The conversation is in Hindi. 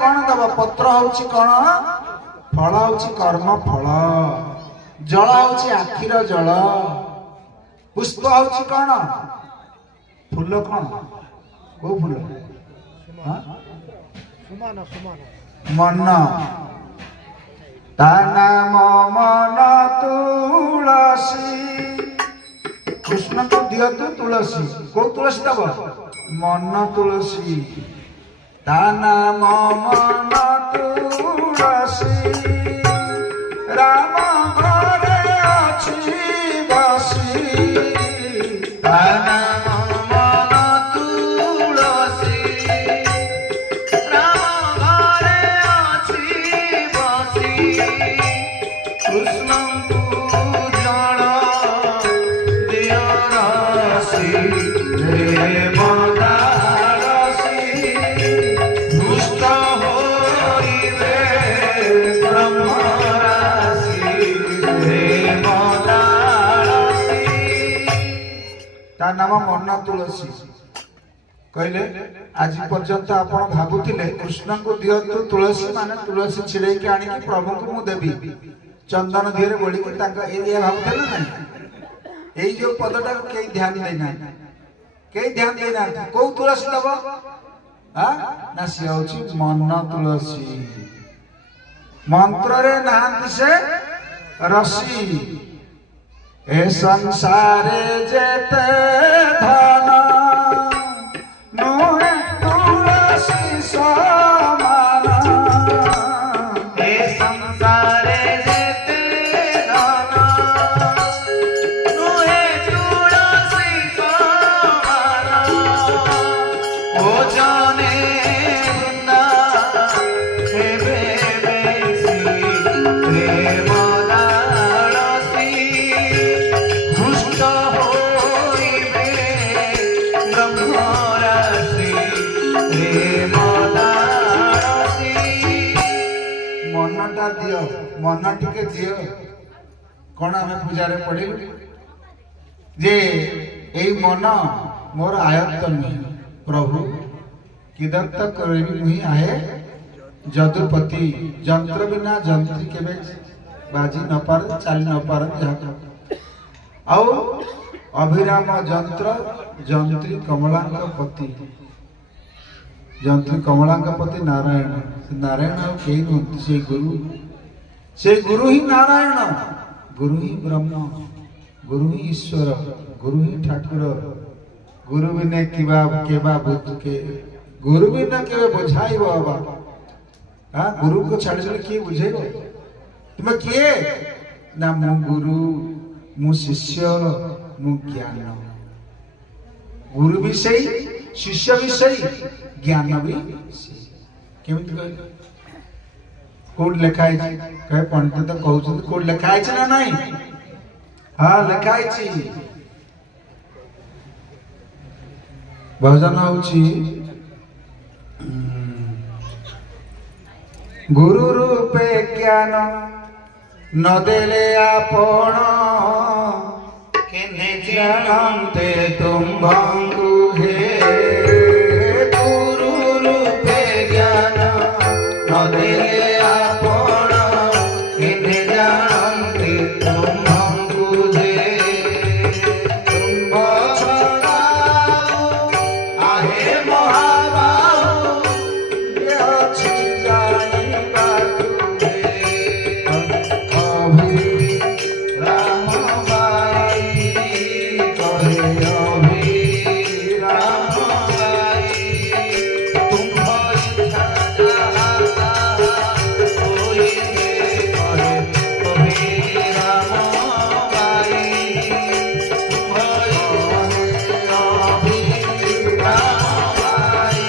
कौन दब पत्र हूँ कौन फल हूँ कर्म फल जल हूँ आखिर जल पुष्प हूँ कौन फूल कौन को फूल मन ता नाम मन तुलसी कृष्ण को दियो तू तुलसी को तुलसी दब मन तुलसी ता नाम मन तुलसी राम घरे अछि बसी ता नाम मन तुलसी राम घरे अछि बसी कृष्ण को जल दियो रसी रे मदारसी दुष्ट होइबे ब्रह्मराशि रे मदारसी ता नाम मन तुलसी कहले आज पर्यंत आपण भाबुथिले कृष्ण को दियंतु तुलसी माने तुलसी छिड़े के आनी कि प्रभु को मु देबी चंदन धीरे बोली कि ताका एरिया भाबुथिले ना एई जो पदटा के ध्यान देना के ध्यान देना को तुलसी दब हां ना से होची मन तुलसी मंत्र रे नांति से रसी ए संसारे जेते धन नुहे तुलसी समान ए संसारे जेते धन नुहे तुलसी समान ओ जाने वृंदा हेबे बेसी प्रेम दारसी दुष्ट होइबे ब्रह्मराशि प्रेम दारसी मनटा दियो मन टिके दियो कौन आम पूजा पढ़ू जे यही मन मोर आयत्त नुहे प्रभु किदत्त करी मुही आहे जदुपति जंत्र बिना जंत्री केबे बाजी न पार चाली न पार आउ अभिराम जंत्र जंत्री कमलांक पति जंत्री कमलांक पति नारायण नारायण आउ केही नुहंती से गुरु ही नारायण गुरु ही ब्रह्म गुरु ही ईश्वर गुरु ही ठाकुर गुरु बिने केबा बुद्ध के गुरु बिना केबे बुझाइबो बाबा हां गुरु को छाड़ देले के बुझेबो तुम किए ना मु गुरु मु शिष्य मु ज्ञान गुरु भी सही शिष्य भी सही ज्ञान भी सही केमिति कहले कोड लिखाई कहे पंडित तो कहउछन कोड लिखाई छ ना नहीं हां लिखाई छी भजन होची गुरु रूपे ज्ञान न देले आपण केने जानते तुम भंगु हे गुरु रूपे ज्ञान न देले आपण केने जानते तुम भंगु हे तुम छड़ाओ आहे महाबाहु ये अछि जाई बातु हे अभी राम बाई कहे अभी राम बाई तुम इच्छा चाहता कोई करे अभी राम बाई तुम अभी राम बाई